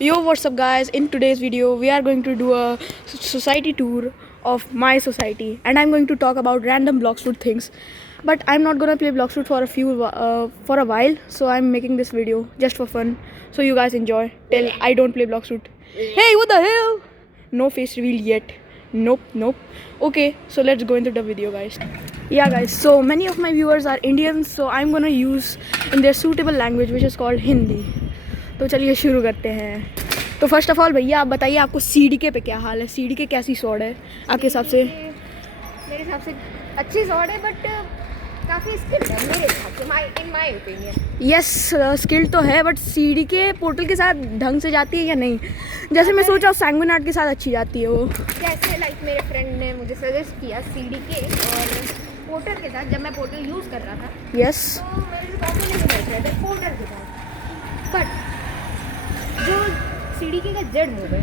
Yo, what's up, guys? In today's video, we are going to do a society tour of my society, and I'm going to talk about random Bloxroot things. But I'm not gonna play Bloxroot for a while, so I'm making this video just for fun. So you guys enjoy till I don't play Bloxroot. Hey, what the hell? No face reveal yet. Nope. Okay, so let's go into the video, guys. Yeah, guys. So many of my viewers are Indians, so I'm gonna use in their suitable language, which is called Hindi. तो चलिए शुरू करते हैं। तो first of all भैया आप बताइए, आपको सीडीके पे क्या हाल है? सीडीके कैसी सॉर्ड है आपके हिसाब से? मेरे हिसाब से अच्छी सॉर्ड है, बट काफ़ी स्किल्ड है मेरे हिसाब से, in my opinion. Yes, skilled तो है, बट सीडीके पोर्टल के साथ ढंग से जाती है या नहीं? जैसे मैं सोचा सैंगविन आर्ट के साथ अच्छी जाती है वो। जैसे लाइक मेरे फ्रेंड ने मुझे सजेस्ट किया सीडीके और पोर्टल के साथ, जब मैं पोर्टल यूज़ कर रहा था। यस, तो मेरे से कॉम्बो नहीं बैठ रहे थे पोर्टल के साथ, बट जो सीडीके का जेड मूव है,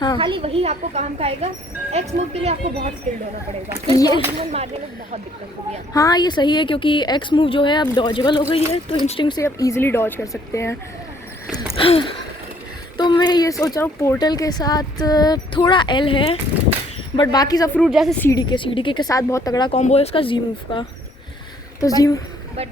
हाँ खाली वही आपको काम का आएगा। एक्स मूव के लिए आपको बहुत स्किल्ड होना पड़ेगा, ये मारने में बहुत दिक्कत होगी। हाँ, ये सही है क्योंकि एक्स मूव जो है अब डॉजेबल हो गई है, तो इंस्टिंक्ट से अब इजीली डॉज कर सकते हैं। तो मैं ये सोच रहा हूँ पोर्टल के साथ थोड़ा एल है, बट बाकी सब फ्रूट जैसे सीडीके के साथ बहुत तगड़ा कॉम्बो है उसका जी मूव का। तो जी बट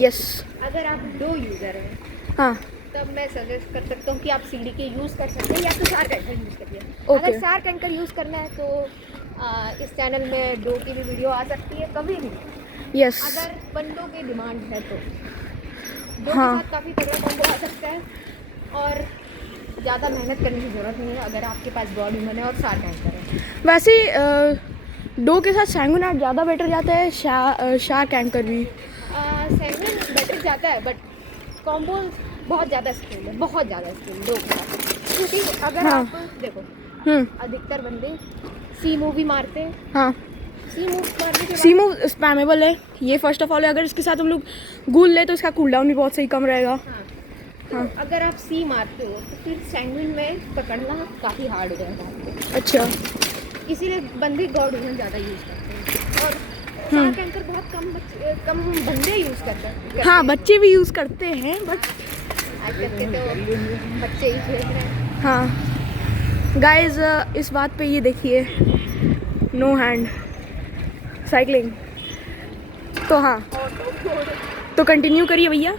यस, अगर आप दो यूज़र हैं, हाँ तब मैं सजेस्ट कर सकता हूँ कि आप सीडीके यूज़ कर सकते हैं या तो शार्क एंकर यूज़ करिए। Okay. अगर शार्क एंकर यूज़ करना है तो इस चैनल में डो की भी वीडियो आ सकती है कभी भी, यस, अगर बंदों की डिमांड है तो। डो हाँ। के साथ काफ़ी तगड़ा कॉम्बो आ सकता है और ज़्यादा मेहनत करने की ज़रूरत नहीं है अगर आपके पास गॉड ह्यूमन है और शार्क एंकर है। वैसे डो के साथ सैंगविन आर्ट ज़्यादा बेटर जाता है, शार्क एंकर भी। सैंगविन बेटर जाता है, बट कॉम्बो बहुत ज़्यादा स्किल है, बहुत ज़्यादा स्किल डो के साथ। क्योंकि अगर हाँ। आप देखो, अधिकतर बंदे सी मूव ही मारते हैं। हाँ, सी मूव मारने के सी मूव स्पैमेबल है ये फर्स्ट ऑफ ऑल है। अगर इसके साथ हम लोग गूल ले तो इसका कूलडाउन भी बहुत सही कम रहेगा। तो अगर आप सी मारते हो तो फिर सैंगविन में पकड़ना काफ़ी हार्ड हो जाएगा आपको। अच्छा, इसीलिए बंदे गॉड ह्यूमन ज़्यादा यूज़ करते हैं और शार्क एंकर बहुत कम बंदे यूज़ करते हैं। हाँ बच्चे भी यूज़ करते हैं, बट आजकल के तो बच्चे ही खेल रहे हैं। हाँ गाइज, इस बात पे ये देखिए, नो हैंड साइकिलिंग। तो हाँ, तो कंटिन्यू करिए भैया।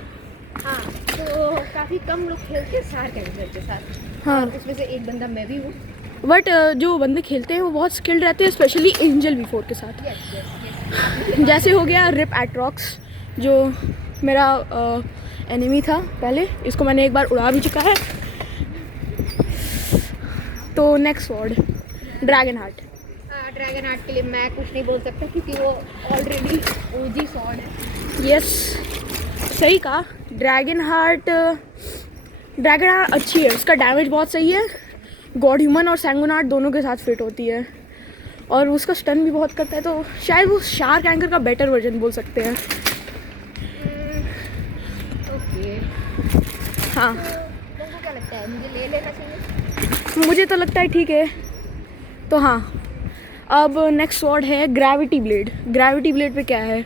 हाँ, तो काफ़ी कम लोग खेलते हैं शार्क एंकर के साथ। हाँ, उसमें से एक बंदा मैं भी हूँ। बट जो बंदे खेलते हैं वो बहुत स्किल्ड रहते हैं, स्पेशली एंजल V4 के साथ। यस। जैसे हो गया रिप एट्रॉक्स, जो मेरा एनिमी था पहले, इसको मैंने एक बार उड़ा भी चुका है। तो next word dragon heart. Dragon heart के लिए मैं कुछ नहीं बोल सकता क्योंकि वो ऑलरेडी ओजी सॉर्ड है। यस, सही कहा। ड्रैगन हार्ट अच्छी है, उसका डैमेज बहुत सही है। गॉड ह्यूमन और सैंगविन आर्ट दोनों के साथ फिट होती है और उसका स्टन भी बहुत करता है, तो शायद वो शार्क एंकर का बेटर वर्जन बोल सकते हैं। ओके, हाँ, तुमको क्या लगता है, मुझे ले लेना चाहिए? मुझे तो लगता है ठीक है। तो हाँ, अब नेक्स्ट वर्ड है ग्रेविटी ब्लेड। ग्रेविटी ब्लेड पे क्या है,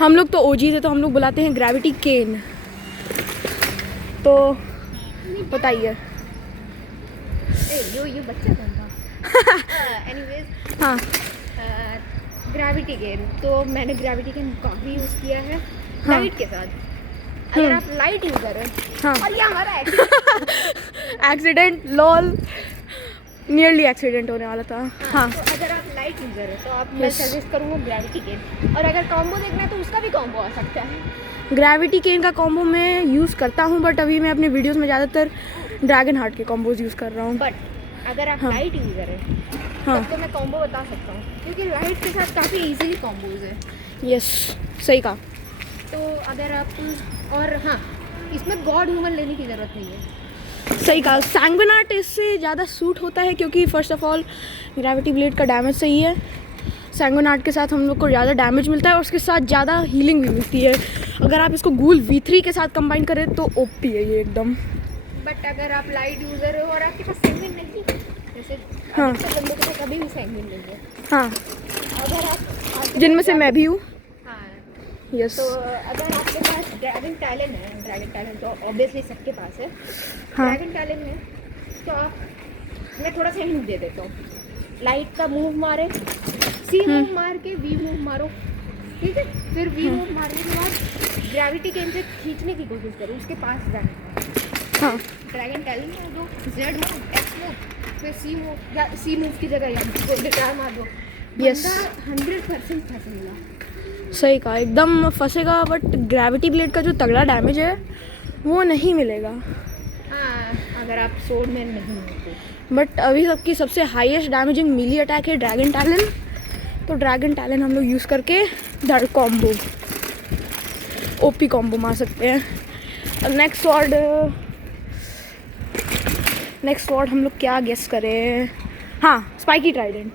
हम लोग तो ओजी थे तो हम लोग बुलाते हैं ग्रेविटी केन। तो बताइए। ये बच्चा कौन था? एनीवेज, हाँ ग्रेविटी गेन, तो मैंने ग्रेविटी गेन काफ़ी यूज़ किया है हाँ। लाइट के साथ। अगर आप लाइट यूज़र हैं, हाँ, और ये हमारा एक्सीडेंट लॉल, नियरली एक्सीडेंट होने वाला था। हाँ, तो अगर आप लाइट यूज़र है तो मैं Yes. सजेस्ट करूँगा ग्रेविटी गेन। और अगर कॉम्बो देखना है तो उसका भी कॉम्बो आ सकता है। ग्रेविटी केन का कॉम्बो मैं यूज़ करता हूँ, बट अभी मैं अपने वीडियोस में ज़्यादातर ड्रैगन हार्ट के कॉम्बोज यूज़ कर रहा हूँ। बट अगर आप हाँ। लाइट यूज़र हैं, हाँ, तब तो मैं कॉम्बो बता सकता हूँ क्योंकि लाइट के साथ काफ़ी इजीली कॉम्बोज है। यस, सही कहा। तो अगर आप, और हाँ, इसमें गॉड ह्यूमन लेने की ज़रूरत नहीं है। सही कहा, सैंगविन आर्ट इससे ज़्यादा सूट होता है क्योंकि first of all gravity blade का डैमेज सही है। सैंगविन आर्ट के साथ हम लोग को ज़्यादा डैमेज मिलता है और उसके साथ ज़्यादा हीलिंग भी मिलती है। अगर आप इसको गूल V3 के साथ कंबाइन करें तो ओपी है ये एकदम। बट अगर आप लाइट यूज़र हो और आपके पास सैंगविन नहीं है, जैसे हाँ। अधिकतर बंदों के पास कभी भी सैंगविन नहीं है, हाँ, अगर आप जिनमें से मैं भी हूँ। हाँ, यस, तो अगर आपके पास ड्रैगन टैलेंट है, ड्रैगन टैलेंट तो ऑब्वियसली सबके पास है। हाँ। ड्रैगन टैलेंट में तो आप, मैं थोड़ा सा हिंट दे देता हूँ। लाइट का मूव मारे, सी मूव मार के वी मूव मारो, ठीक है। फिर वी मूव मारने के बाद ग्रेविटी केंद्र से खींचने की कोशिश करो, उसके पास जाने का। हाँ ड्रैगन टैलेंट में जो जेड मूव, एक्स मूव, फिर सी मूव, या सी मूव की जगह या गिटार मार दो, Yes. 100% फंसेगा। सही कहा, एकदम फंसेगा। बट ग्रेविटी ब्लेड का जो तगड़ा डैमेज है वो नहीं मिलेगा। हाँ, अगर आप सोड में नहीं होते। बट अभी सबकी सबसे हाईएस्ट डैमेजिंग मिली अटैक है ड्रैगन टैलेंट। तो ड्रैगन टैलेंट हम लोग यूज़ करके धड़ कॉम्बो, ओपी कॉम्बो मार सकते हैं। अब नेक्स्ट स्वॉर्ड हम लोग क्या गेस करें? हाँ, स्पाइकी ट्राइडेंट।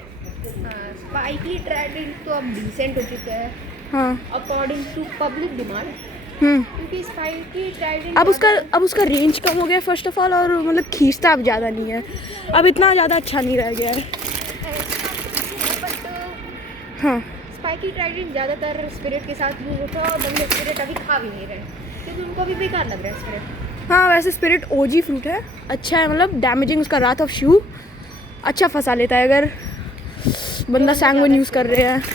स्पाइकी ट्राइडेंट तो अब डिसेंट हो चुका है हाँ। अकॉर्डिंग टू पब्लिक डिमांड, हम्म। क्योंकि स्पाइकी ट्राइडेंट अब उसका रेंज कम हो गया फर्स्ट ऑफ ऑल, और मतलब खींचता अब ज़्यादा नहीं है, अब इतना ज़्यादा अच्छा नहीं रह गया है। बट हाँ स्पाइकी ट्राइडेंट ज़्यादातर स्पिरिट के साथ यूज होता है, और बंदे स्पिरिट अभी खा भी नहीं रहे क्योंकि उनको अभी बेकार लग रहा है स्पिरिट। हाँ, वैसे स्पिरिट ओजी फ्रूट है, अच्छा है, मतलब डैमेजिंग उसका रात ऑफ शू अच्छा फंसा लेता है अगर बंदा सैंगवन यूज़ कर रहे हैं। जो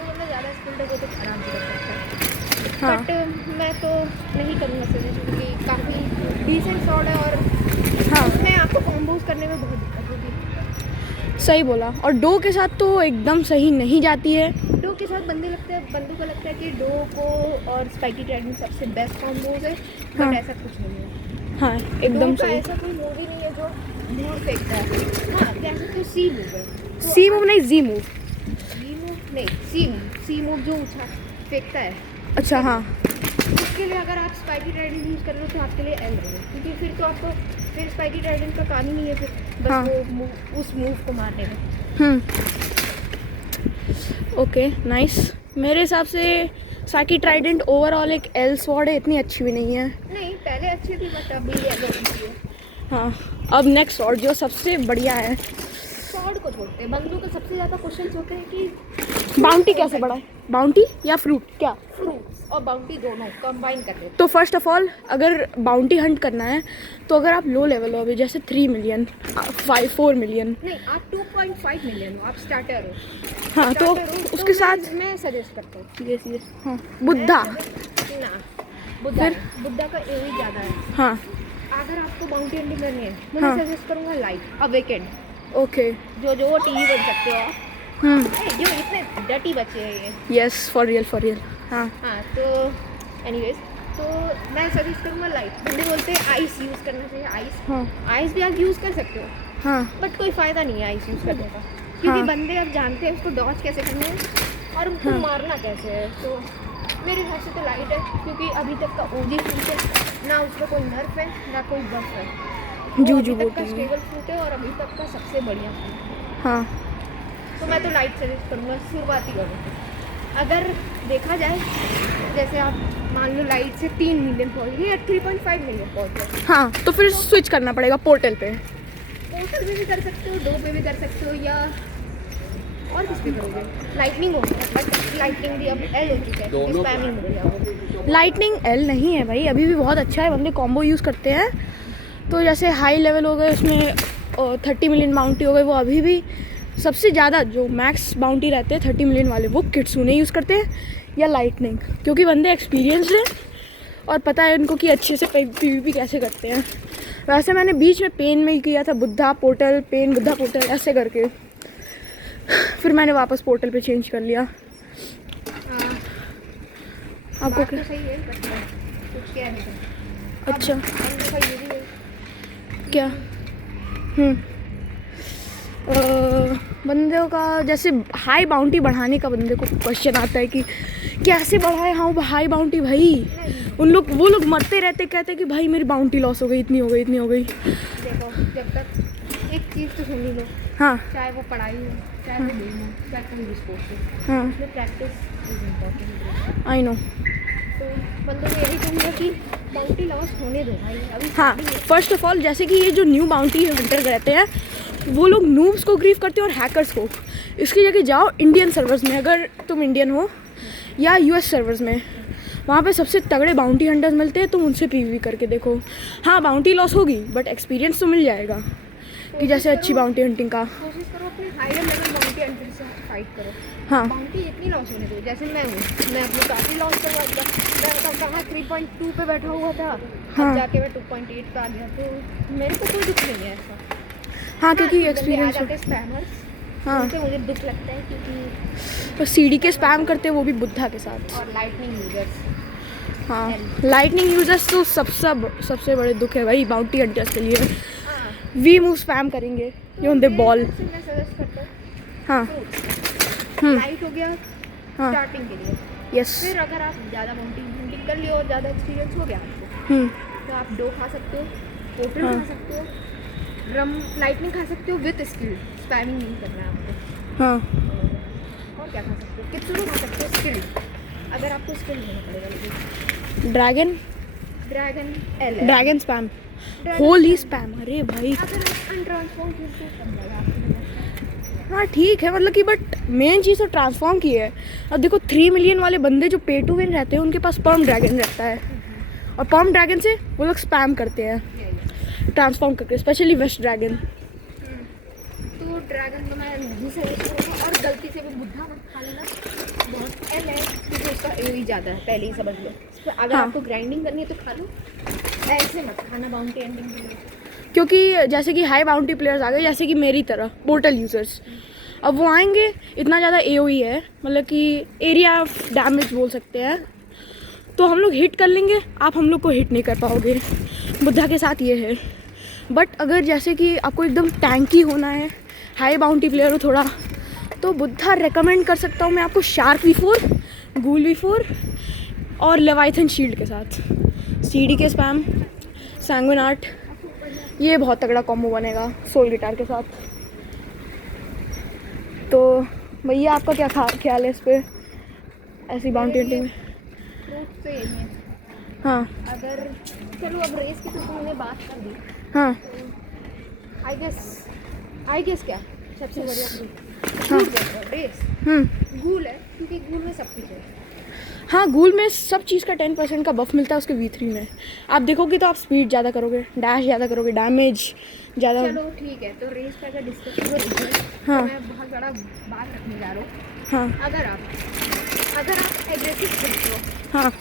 बंदा ज़्यादा स्किल्ड है वो तो आराम से कर सकता है। हाँ। बट मैं तो नहीं करूँगा सजेस्ट, क्योंकि काफ़ी डिसेंट शॉट है और हाँ उसमें आपको कॉम्बोज करने में बहुत दिक्कत होगी। सही बोला। और डो के साथ तो एकदम सही नहीं जाती है। डो के साथ बंदों को लगता है कि डो को और स्पाइकी ट्राइडेंट सबसे बेस्ट कॉम्बोज है, हाँ। बट ऐसा कुछ नहीं है। हाँ एकदम डो का सही। ऐसा कोई मूव ही नहीं है जो दूर फेंकता है। हाँ, कह सकते हो सी मूव है। तो सी मूव नहीं, जी मूव। जी मूव नहीं, सी मूव जो उछाल फेंकता है, अच्छा हाँ। उसके लिए अगर आप स्पाइकी ट्राइडेंट यूज़ कर रहे हो तो आपके लिए एल रहेगा, क्योंकि फिर तो आपको फिर स्पाइकी ट्राइडेंट का काम ही नहीं है फिर बस हाँ। वो उस मूव को मारने में। Okay nice. मेरे हिसाब से स्पाइकी ट्राइडेंट ओवरऑल एक एल स्वॉर्ड है, इतनी अच्छी भी नहीं है। नहीं, पहले अच्छी थी बट अभी एल हो चुकी है। हाँ, अब नेक्स्ट स्वॉर्ड जो सबसे बढ़िया है। शॉर्ट को छोड़ते हैं, बंदों को सबसे ज़्यादा क्वेश्चन होते हैं कि बाउंटी कैसे बढ़ाए, बाउंटी या फ्रूट क्या? फ्रूट्स और बाउंटी दोनों कंबाइन कर देते तो फर्स्ट ऑफ ऑल अगर बाउंटी हंट करना है तो अगर आप लो लेवल हो, अभी जैसे 3 मिलियन 4 मिलियन, नहीं, आप 2.5 मिलियन हो, आप स्टार्टर हो। हाँ तो Starter हो, उसके तो साथ मैं सजेस्ट करता हूँ ये हाँ बुद्धा। ना, बुद्धा का एवी ज़्यादा है। हाँ अगर आपको बाउंटी हंटिंग करनी है, हाँ। मैं सजेस्ट करूँगा लाइट अवेकेंड, ओके। जो टीवी बन सकते हो आप। जो इतने डटी बच्चे हैं ये। यस फॉर रियल हाँ। हाँ, तो एनीवेज, तो मैं सजेस्ट करूँगा लाइट। बंदे बोलते हैं आइस यूज़ करना चाहिए, हाँ आइस भी आप यूज़ कर सकते हो, हाँ बट कोई फ़ायदा नहीं है आइस यूज़ करने का, क्योंकि हाँ। बंदे अब जानते हैं उसको डॉज कैसे करना है और उनको मारना कैसे है। तो मेरे हिसाब से तो लाइट है, क्योंकि अभी तक का ओजी फ्रूट है ना, उसका कोई नर्फ है ना कोई बफ है, वो जूजू अभी तक का बोटी। स्टेबल फ्रूट है और अभी तक का सबसे बढ़िया फ्रूट है। हाँ तो मैं तो लाइट सजेस्ट करूँगा शुरुआती करूँगा। अगर देखा जाए, जैसे आप मान लो लाइट से 3 मिलियन पहुँच गए या 3.5 मिलियन पहुँच गए, हाँ तो फिर स्विच करना पड़ेगा पोर्टल पे। पोर्टल पे भी कर सकते हो, डो पे भी कर सकते हो, या और किस पे करोगे? लाइटनिंग हो गया, बट लाइटनिंग भी अब एल हो चुका है, क्योंकि स्पैमिंग हो गया वो। लाइटनिंग एल नहीं है भाई, अभी भी बहुत अच्छा है, बंदे कॉम्बो यूज़ करते हैं। तो जैसे हाई लेवल हो गए उसमें 30 मिलियन बाउंटी हो गए, वो अभी भी सबसे ज़्यादा जो मैक्स बाउंटी रहते हैं 30 मिलियन वाले, वो किट्सूने यूज़ करते हैं या लाइटनिंग, क्योंकि बंदे एक्सपीरियंस्ड हैं और पता है उनको कि अच्छे से PvP कैसे करते हैं। वैसे मैंने बीच में पेन में ही किया था, Buddha portal pen, Buddha portal ऐसे करके, फिर मैंने वापस पोर्टल पे चेंज कर लिया। आपको बात क्या? तो सही है, बट कुछ क्या नहीं करना। अच्छा अब बंदों का ये भी है, क्या? बंदों का जैसे हाई बाउंटी बढ़ाने का बंदे को क्वेश्चन आता है कि कैसे बढ़ाए हाँ हाई बाउंटी भाई। वो लोग मरते रहते, कहते कि भाई मेरी बाउंटी लॉस हो गई, इतनी हो गई। देखो, जब तक एक चीज़ तो सुन लो, हाँ चाहे वो पढ़ाई हो, चाहे वो गेम हो, चाहे कोई भी स्पोर्ट्स हो, हाँ उसमें practice is important. I know. तो बंदों को यही कहूँगा कि बाउंटी लॉस होने दो भाई, अभी हाँ फर्स्ट ऑफ ऑल जैसे कि ये जो न्यू बाउंटी हंटर रहते हैं, वो लोग नूब्स को ग्रीव करते हैं और हैकर्स को। इसकी जगह जाओ इंडियन सर्वर्स में, अगर तुम इंडियन हो, या US सर्वर्स में, वहाँ पे सबसे तगड़े बाउंटी हंटर्स मिलते हैं, तुम उनसे पीवीपी करके देखो। हाँ बाउंटी लॉस होगी बट एक्सपीरियंस तो मिल जाएगा कि जैसे अच्छी बाउंटी हंटिंग का। कोशिश करो अपने हायर लेवल बाउंटी हंटर से फाइट करो। हाँ बाउंटी इतनी लॉस होने दो, जैसे मैं हूँ, मैं अपनी काफ़ी लॉस करवा दिया। मैं मतलब कहाँ 3.2 पे बैठा हुआ था, हाँ। अब जाके मैं 2.8 पे आ गया, तो मेरे को कोई दुख नहीं है ऐसा। हाँ क्योंकि बंदे आ एक्सपीरियंस। जाते स्पैमर्स, हाँ उनसे मुझे दुख लगता है क्योंकि तो सीडी के स्पैम करते हैं वो भी बुद्धा के साथ। और लाइटनिंग यूजर्स। हाँ लाइटनिंग यूजर्स तो सबसे बड़े दुख है भाई बाउंटी हंटर्स के लिए। हाँ वी मूव स्पैम करेंगे ये ऑन द बॉल। मैं सजेस्ट करता हूँ हाँ लाइट हो गया हाँ स्टार्टिंग के लिए। यस। फिर अगर आप ज़्यादा माउंटिंग कर लियो और ज़्यादा एक्सपीरियंस हो गया आपको, तो आप डो खा सकते हो, पोटल हाँ। खा सकते हो, रम लाइटनिंग खा सकते हो विद स्किल, स्पैमिंग नहीं करना है आपको। हाँ और क्या खा सकते हो, कित्सुनो खा सकते हो स्किल, अगर आपको स्किल लेना पड़ेगा। लेकिन dragon dragon spam Holi spam अरे भाई। अगर आप अनट्रांसफॉर्म खेलते हो तब लगा आपको। हाँ ठीक है मतलब कि बट मेन चीज़ तो ट्रांसफॉर्म की है। अब देखो 3 मिलियन वाले बंदे जो पे टू विन रहते हैं उनके पास पर्म ड्रैगन रहता है, और पर्म ड्रैगन से वो लोग स्पैम करते हैं ट्रांसफॉर्म करके, स्पेशली वेस्ट ड्रैगन। तो ड्रैगन तो मैं नहीं सजेस्ट करूँगा, और गलती से भी बुद्धा मत खा लेना, बहुत एल है क्योंकि उसका एओई ज़्यादा है, पहले ही समझ लो। अगर हाँ। आपको ग्राइंडिंग करनी है तो खा लो, ऐसे मत खाना बाउंटी एंडिंग के लिए। क्योंकि जैसे कि हाई बाउंटी प्लेयर्स आ गए जैसे कि मेरी तरह पोर्टल यूजर्स, अब वो आएंगे, इतना ज़्यादा एओई है मतलब कि एरिया ऑफ डैमेज बोल सकते हैं, तो हम लोग हिट कर लेंगे, आप हम लोग को हिट नहीं कर पाओगे। बुद्धा के साथ ये है। बट अगर जैसे कि आपको एकदम टैंकी होना है, हाई बाउंटी प्लेयर हो थोड़ा, तो बुद्धा रेकमेंड कर सकता हूँ मैं आपको शार्क V4, गूल V4 और लेवाइथन शील्ड के साथ सीडी के स्पैम, सैंगविन आर्ट, ये बहुत तगड़ा कॉम्बो बनेगा सोल गिटार के साथ। तो भैया आपका क्या ख्याल है इस पे, ऐसी बाउंटी हंटिंग में? फ्रूट से यही है। हाँ अगर चलो अब रेस की तो तुमने बात कर दी, हाँ आई गेस क्या सबसे बढ़िया हाँ। रेस गूल है, क्योंकि गूल में सब कुछ है। हाँ गूल में सब चीज़ का 10% का बफ मिलता है उसके V3 में। आप देखोगे तो आप स्पीड ज़्यादा करोगे, डैश ज़्यादा करोगे, डैमेज ज़्यादा। चलो ठीक है, तो रेस का अगर डिस्कशन हो रही है, हाँ। तो मैं बहुत बड़ा बात रखने जा रहा हूँ। हाँ अगर आप एग्रेसिव खेलते हो, हाँ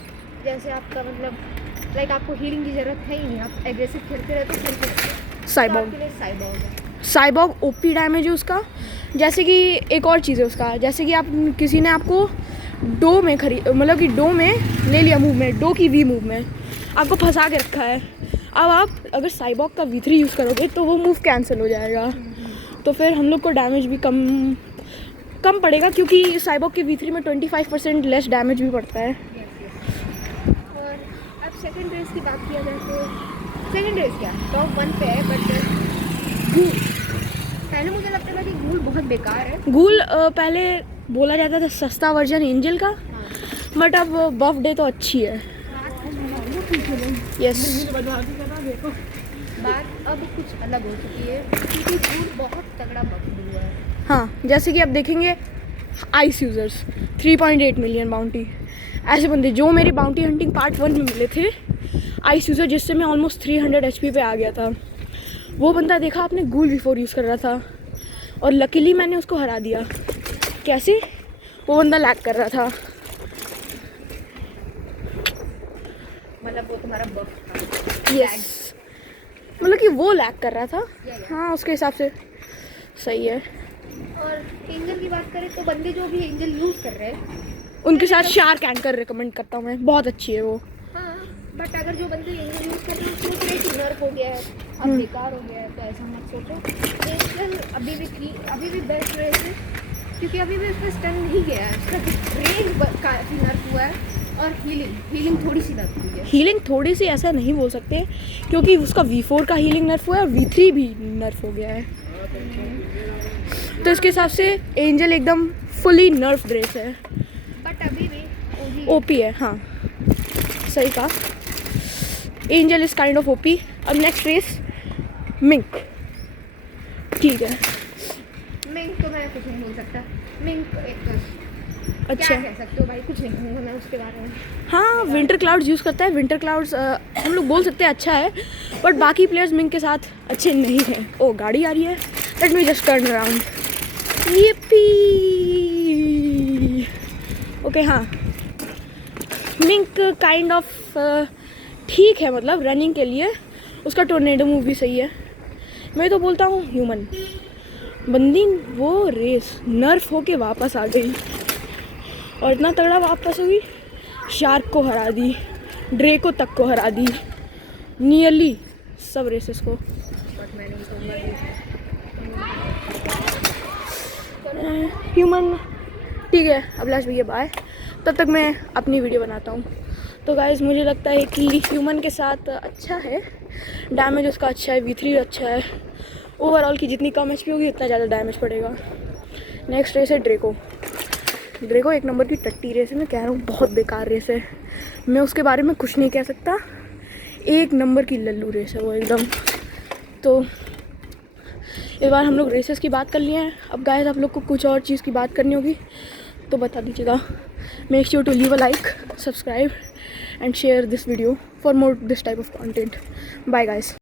जैसे आपका मतलब लाइक आपको हीलिंग की ज़रूरत है ही नहीं, आप एग्रेसिव खेलते रहते हो, तो साइबॉग आपके लिए साइबॉग है। साइबॉग ओपी डैमेज है उसका। जैसे कि एक और चीज़ है उसका, जैसे कि आप किसी ने आपको डो में मतलब कि डो में ले लिया मूव में, डो की V मूव में आपको फंसा के रखा है, अब आप अगर साइबॉग का V3 यूज़ करोगे तो वो मूव कैंसिल हो जाएगा, तो फिर हम लोग को डैमेज भी कम पड़ेगा, क्योंकि साइबॉग के V3 में 25% लेस डैमेज भी पड़ता है। और अब सेकंड रेस की बात किया जाए तो सेकंड रेस क्या टॉप 1 पे है, बट गूल पहले मुझे लगता था कि गूल बहुत बेकार है। गूल पहले बोला जाता था सस्ता वर्जन एंजल का, बट अब बफ डे तो अच्छी है। यस बात अब कुछ अलग हो चुकी है, क्योंकि गूल बहुत तगड़ा बफ हुआ है। हाँ जैसे कि आप देखेंगे आइस यूज़र्स 3.8 मिलियन बाउंटी, ऐसे बंदे जो मेरी बाउंटी हंटिंग पार्ट 1 में मिले थे, आइस यूज़र जिससे मैं ऑलमोस्ट 300 HP पे आ गया था, वो बंदा देखा आपने गूल V4 यूज़ कर रहा था, और लकीली मैंने उसको हरा दिया। कैसे? वो बंदा लैग कर रहा था। मतलब वो तुम्हारा बफ था। यस मतलब कि वो लैग कर रहा था। या। हाँ उसके हिसाब से सही है। और एंजल की बात करें तो बंदे जो भी एंजल यूज़ कर रहे हैं, उनके साथ शार्क एंकर रिकमेंड करता हूँ मैं, बहुत अच्छी है वो। हाँ बट अगर जो बंदे एंजल यूज़ कर रहे हैं सोच रहे कि नर्फ हो गया है, अब बेकार हो गया है, तो ऐसा मत सोचो। एंजल अभी भी बेस्ट रेस है, क्योंकि अभी भी उसमें स्टन नहीं गया है, उसका रेंज काफ़ी नर्फ हुआ है, और हीलिंग थोड़ी सी नर्फ हुई है। हीलिंग थोड़ी सी ऐसा नहीं बोल सकते, क्योंकि उसका V4 का हीलिंग नर्फ हुआ है और V3 भी नर्फ हो गया है, तो इसके हिसाब से एंजल एकदम फुली नर्फ रेस है, बट अभी भी ओपी है। हाँ सही कहा, angel is kind of OP. अब नेक्स्ट रेस मिंक, ठीक है। मिंक तो मैं कुछ नहीं बोल सकता। मिंक एक अच्छा क्या कह सकते हो भाई, कुछ नहीं कहूँगा मैं उसके बारे में। हाँ, विंटर क्लाउड्स यूज़ करता है। विंटर क्लाउड्स हम लोग बोल सकते हैं अच्छा है, बट बाकी प्लेयर्स मिंग के साथ अच्छे नहीं हैं। ओ, गाड़ी आ रही है, let me just turn around. yippee okay हाँ, मिंक काइंड ऑफ ठीक है, मतलब रनिंग के लिए उसका टोर्नेडो मूव भी सही है। मैं तो बोलता हूँ ह्यूमन। बंदी वो रेस नर्फ होके वापस आ गई और इतना तगड़ा वापस हुई, शार्क को हरा दी, ड्रेको तक को हरा दी, नियरली सब रेसेस को। बट मैं नहीं कहूँगा। ह्यूमन ठीक है, अभिलाष भैया बाय। तब तक मैं अपनी वीडियो बनाता हूँ। तो गाइज़ मुझे लगता है कि ह्यूमन के साथ अच्छा है, डैमेज उसका अच्छा है, V3 अच्छा है। ओवरऑल की जितनी कम HP होगी उतना ज़्यादा डैमेज पड़ेगा। नेक्स्ट रेस है ड्रेको। ड्रेको एक नंबर की टट्टी रेस है, मैं कह रहा हूँ बहुत बेकार रेस है, मैं उसके बारे में कुछ नहीं कह सकता। एक नंबर की लल्लू रेस है वो एकदम। तो इस बार हम लोग रेसेस की बात कर लिए हैं। अब गाइस आप लोग को कुछ और चीज़ की बात करनी होगी तो बता दीजिएगा। Make sure to leave a like, subscribe and share this video for more this type of content. Bye guys.